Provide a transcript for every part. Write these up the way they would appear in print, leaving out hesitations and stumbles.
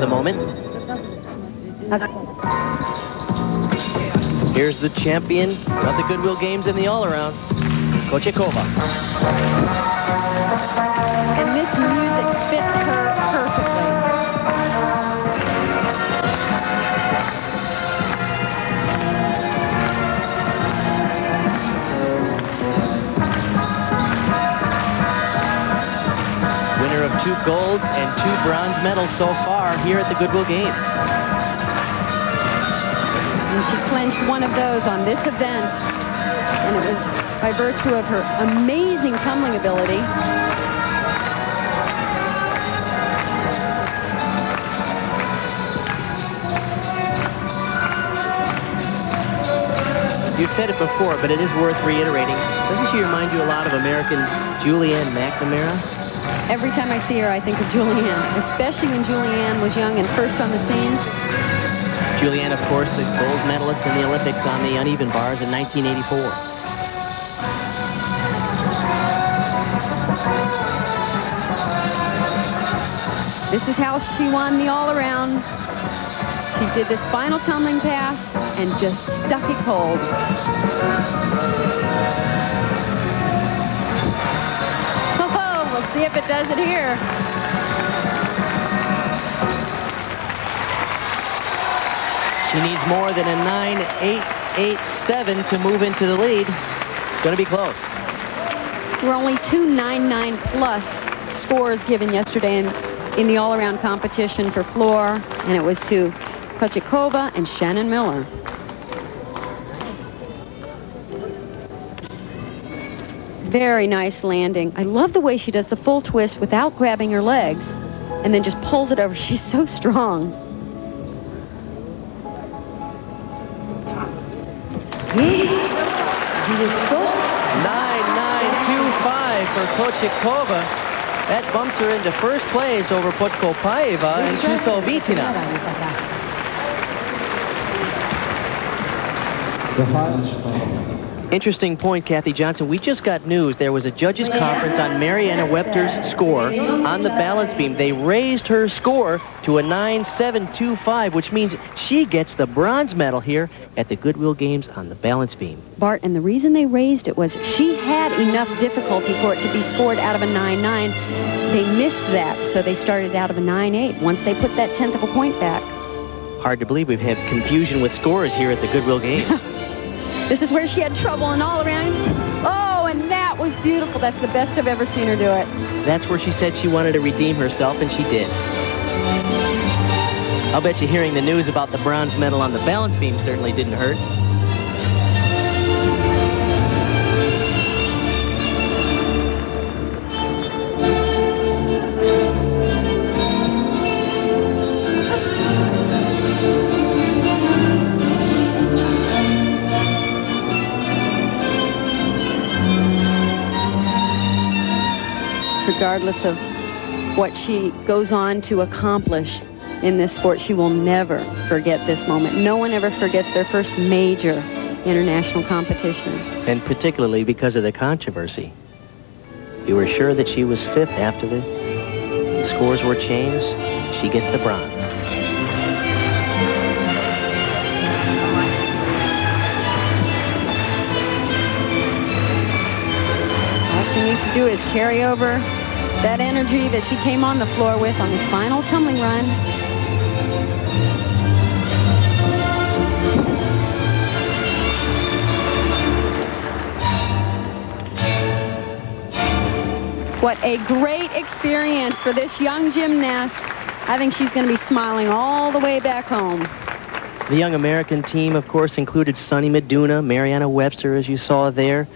The moment. Here's the champion of the Goodwill Games in the all-around, Kochekova. And this music fits her perfectly. Winner of 2 golds and 2 bronze medals so far here at the Goodwill Games. And she clinched one of those on this event, and it was by virtue of her amazing tumbling ability. You've said it before, but it is worth reiterating. Doesn't she remind you a lot of American Julianne McNamara? Every time I see her, I think of Julianne, especially when Julianne was young and first on the scene. Julianne, of course, the gold medalist in the Olympics on the uneven bars in 1984. This is how she won the all-around. She did this final tumbling pass and just stuck it cold. Oh, we'll see if it does it here. She needs more than a 9.887 to move into the lead. Going to be close. There were only 2 9.9 plus scores given yesterday in the all-around competition for floor, and it was to Kochekova and Shannon Miller. Very nice landing. I love the way she does the full twist without grabbing her legs and then just pulls it over. She's so strong. 9.925 for Kochekova. That bumps her into first place over Podkopaeva and Chusovitina. Interesting point, Kathy Johnson. We just got news. There was a judges' conference on Mariana Webster's score on the balance beam. They raised her score to a 9.725, which means she gets the bronze medal here at the Goodwill Games on the balance beam. Bart, and the reason they raised it was she had enough difficulty for it to be scored out of a 9.9. They missed that, so they started out of a 9.8 once they put that 1/10 of a point back. Hard to believe we've had confusion with scores here at the Goodwill Games. This is where she had trouble and all around. Oh, and that was beautiful. That's the best I've ever seen her do it. That's where she said she wanted to redeem herself, and she did. I'll bet you hearing the news about the bronze medal on the balance beam certainly didn't hurt. Regardless of what she goes on to accomplish in this sport, she will never forget this moment. No one ever forgets their first major international competition. And particularly because of the controversy. You were sure that she was 5th after the scores were changed. She gets the bronze. All she needs to do is carry over that energy that she came on the floor with on this final tumbling run. What a great experience for this young gymnast. I think she's going to be smiling all the way back home. The young American team, of course, included Sonny Meduna, Mariana Webster, as you saw there,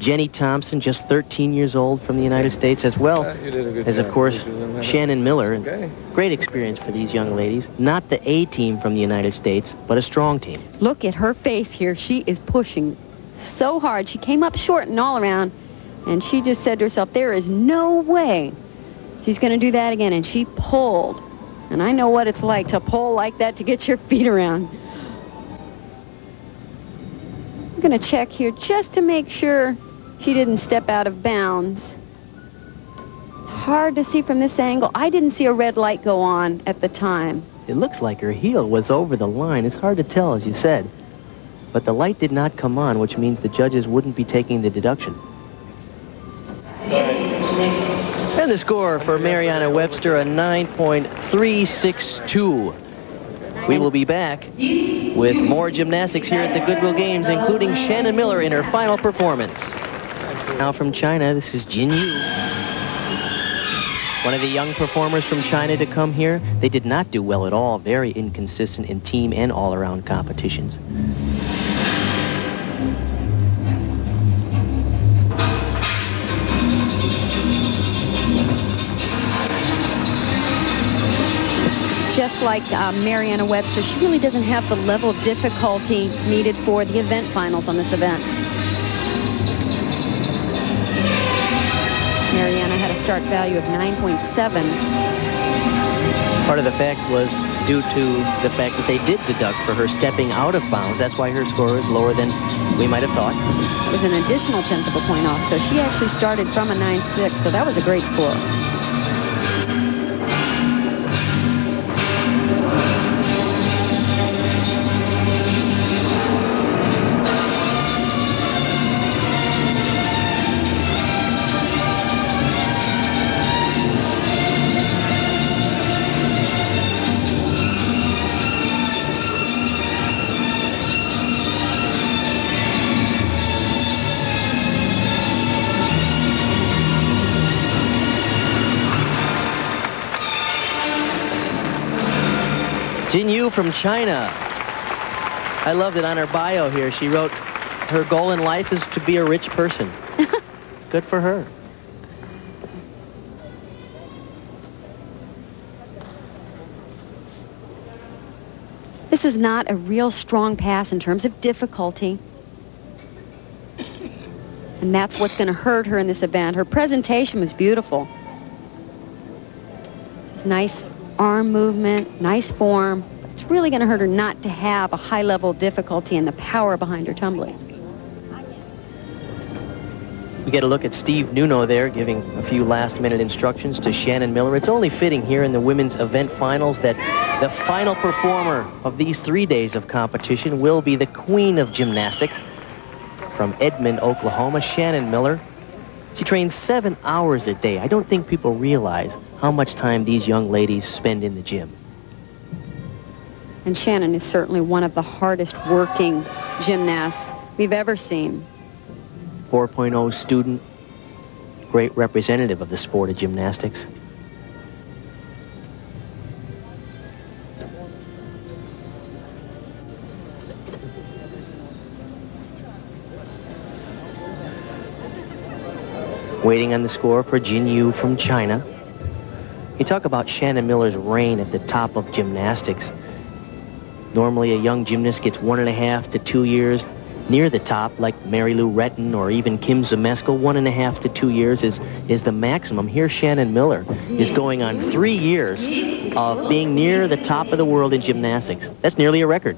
Jenny Thompson, just 13 years old from the United States, as well as, of course, Shannon Miller. Okay. Great experience for these young ladies. Not the A team from the United States, but a strong team. Look at her face here. She is pushing so hard. She came up short and all around, and she just said to herself, there is no way she's going to do that again. And she pulled. And I know what it's like to pull like that to get your feet around. I'm going to check here just to make sure she didn't step out of bounds. It's hard to see from this angle. I didn't see a red light go on at the time. It looks like her heel was over the line. It's hard to tell, as you said. But the light did not come on, which means the judges wouldn't be taking the deduction. And the score for Mariana Webster, a 9.362. We will be back with more gymnastics here at the Goodwill Games, including Shannon Miller in her final performance. Now from China, this is Jin Yu. One of the young performers from China to come here. They did not do well at all. Very inconsistent in team and all-around competitions. Just like Mariana Webster, she really doesn't have the level of difficulty needed for the event finals on this event. Mariana had a start value of 9.7. Part of the fact was due to the fact that they did deduct for her stepping out of bounds. That's why her score is lower than we might have thought. It was an additional tenth of a point off, so she actually started from a 9.6, so that was a great score. Jin Yu from China. I love that on her bio here. She wrote, her goal in life is to be a rich person. Good for her. This is not a real strong pass in terms of difficulty. And that's what's going to hurt her in this event. Her presentation was beautiful. Just nice arm movement, nice form. It's really going to hurt her not to have a high level of difficulty and the power behind her tumbling. We get a look at Steve Nuno there giving a few last-minute instructions to Shannon Miller. It's only fitting here in the women's event finals that the final performer of these 3 days of competition will be the queen of gymnastics from Edmond, Oklahoma, Shannon Miller. She trains 7 hours a day. I don't think people realize how much time these young ladies spend in the gym. And Shannon is certainly one of the hardest working gymnasts we've ever seen. 4.0 student, great representative of the sport of gymnastics. Waiting on the score for Jin Yu from China. You talk about Shannon Miller's reign at the top of gymnastics. Normally a young gymnast gets 1.5 to 2 years near the top, like Mary Lou Retton or even Kim Zmeskal. 1.5 to 2 years is the maximum. Here Shannon Miller is going on 3 years of being near the top of the world in gymnastics. That's nearly a record.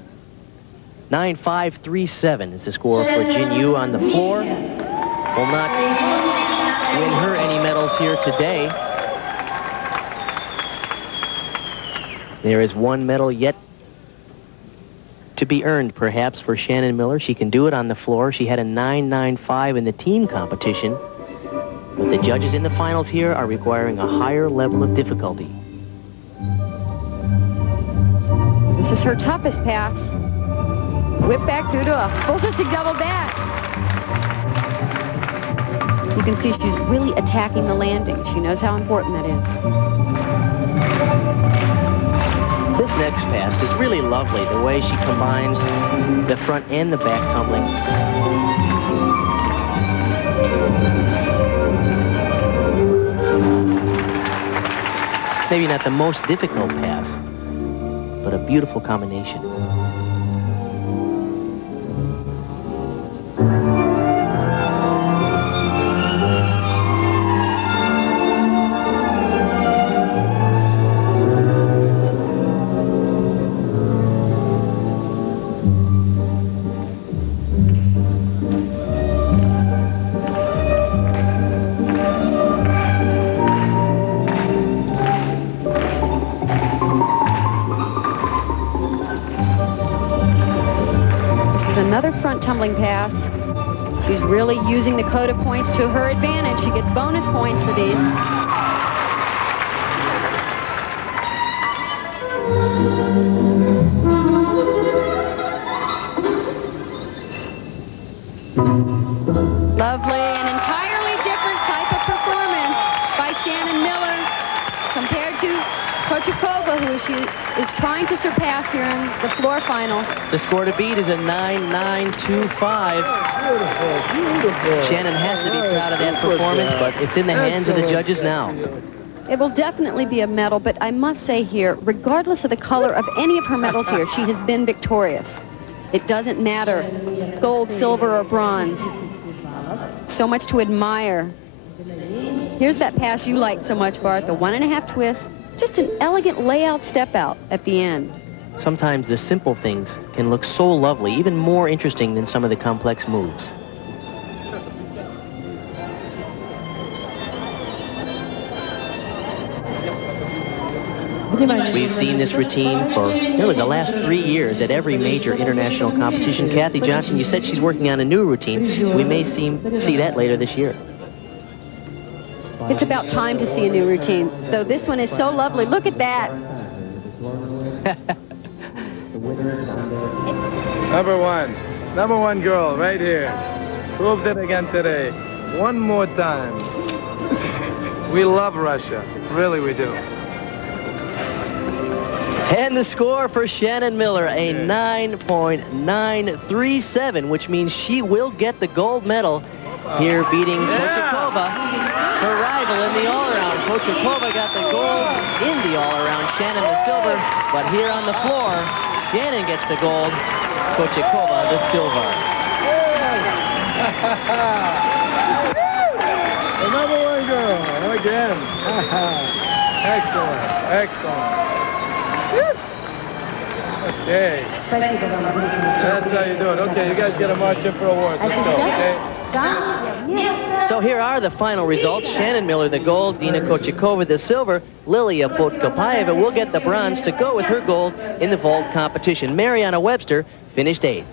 9.537 is the score for Jin Yu on the floor. Will not win her any medals here today. There is one medal yet to be earned, perhaps, for Shannon Miller. She can do it on the floor. She had a 9.95 in the team competition. But the judges in the finals here are requiring a higher level of difficulty. This is her toughest pass. Whip back through to a full-fisted double back. You can see she's really attacking the landing. She knows how important that is. This next pass is really lovely, the way she combines the front and the back tumbling. Maybe not the most difficult pass, but a beautiful combination. Another front tumbling pass. She's really using the Coda points to her advantage. She gets bonus points for these. Lovely, an entirely different type of performance by Shannon Miller compared to Kochikova, who she is trying to surpass here in the floor finals. The score to beat is a 9.925. Beautiful. Shannon has to be proud of that performance, but it's in the hands of the judges now. It will definitely be a medal, but I must say here, regardless of the color of any of her medals here, she has been victorious. It doesn't matter, gold, silver, or bronze. So much to admire. Here's that pass you liked so much, Bart, the 1.5 twist. Just an elegant layout step out at the end. Sometimes the simple things can look so lovely, even more interesting than some of the complex moves. We've seen this routine for nearly the last 3 years at every major international competition. Kathy Johnson, you said she's working on a new routine. We may see that later this year. It's about time to see a new routine, though this one is so lovely. Look at that. Number one girl right here. Proved it again today. One more time. We love Russia. Really, we do. And the score for Shannon Miller, a 9.937, which means she will get the gold medal here, beating Kochikova, her rival in the all-around. Kochikova got the gold in the all-around, Shannon the silver, but here on the floor, Shannon gets the gold, Kochikova the silver. The number one girl, again. Excellent, excellent. Okay. That's how you do it. Okay, you guys got to march in for awards. Let's go, okay? So here are the final results. Shannon Miller, the gold. Dina Kochikova, the silver. Lilia Podkopaeva will get the bronze to go with her gold in the vault competition. Mariana Webster finished 8th.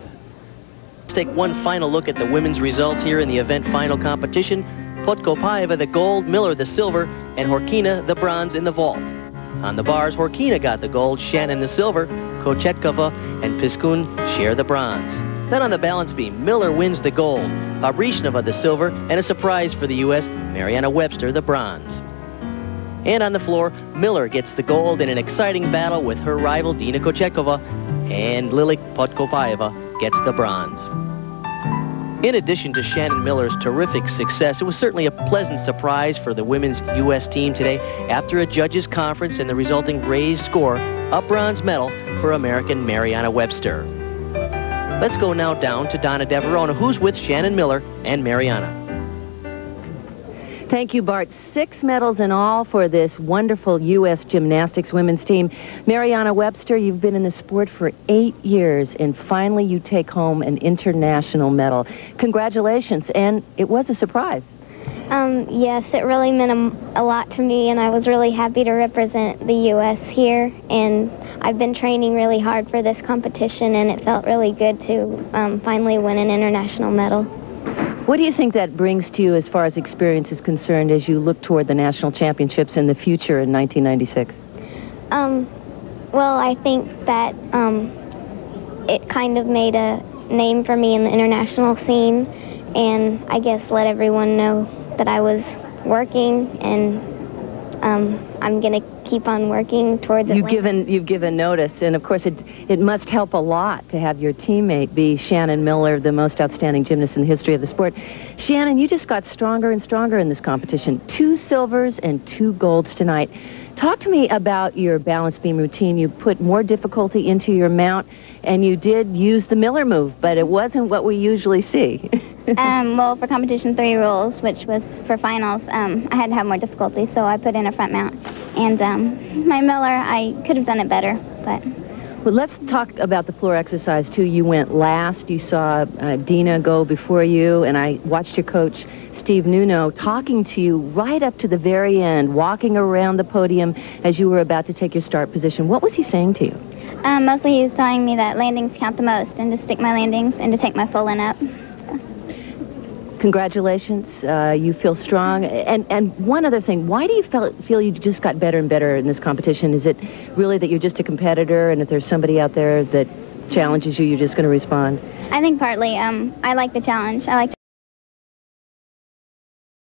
Let's take one final look at the women's results here in the event final competition. Podkopaeva, the gold. Miller, the silver. And Horkina, the bronze in the vault. On the bars, Horkina got the gold, Shannon the silver, Kochetkova and Piskun share the bronze. Then on the balance beam, Miller wins the gold, Abrishnova the silver, and a surprise for the U.S., Mariana Webster the bronze. And on the floor, Miller gets the gold in an exciting battle with her rival Dina Kochetkova, and Lily Podkopaeva gets the bronze. In addition to Shannon Miller's terrific success, it was certainly a pleasant surprise for the women's U.S. team today after a judges' conference and the resulting raised score, a bronze medal for American Mariana Webster. Let's go now down to Donna Deverona, who's with Shannon Miller and Mariana. Thank you, Bart. 6 medals in all for this wonderful U.S. gymnastics women's team. Mariana Webster, you've been in the sport for 8 years, and finally you take home an international medal. Congratulations, and it was a surprise. Yes, it really meant a lot to me, and I was really happy to represent the U.S. here, and I've been training really hard for this competition, and it felt really good to finally win an international medal. What do you think that brings to you as far as experience is concerned as you look toward the national championships in the future in 1996? Well, I think that it kind of made a name for me in the international scene, and I guess let everyone know that I was working, and I'm going to keep on working towards it. You've given notice, and of course it must help a lot to have your teammate be Shannon Miller, the most outstanding gymnast in the history of the sport. Shannon, you just got stronger and stronger in this competition. 2 silvers and 2 golds tonight. Talk to me about your balance beam routine. You put more difficulty into your mount, and you did use the Miller move, but it wasn't what we usually see. Well, for competition 3 rules, which was for finals, I had to have more difficulty, so I put in a front mount. And my Miller, I could have done it better, but... Well, let's talk about the floor exercise, too. You went last. You saw Dina go before you, and I watched your coach, Steve Nuno, talking to you right up to the very end, walking around the podium as you were about to take your start position. What was he saying to you? Mostly he was telling me that landings count the most, and to stick my landings and to take my full in up. Congratulations. You feel strong. And one other thing, why do you feel you just got better and better in this competition? Is it really that you're just a competitor, and if there's somebody out there that challenges you, you're just going to respond? I think partly, I like the challenge. I like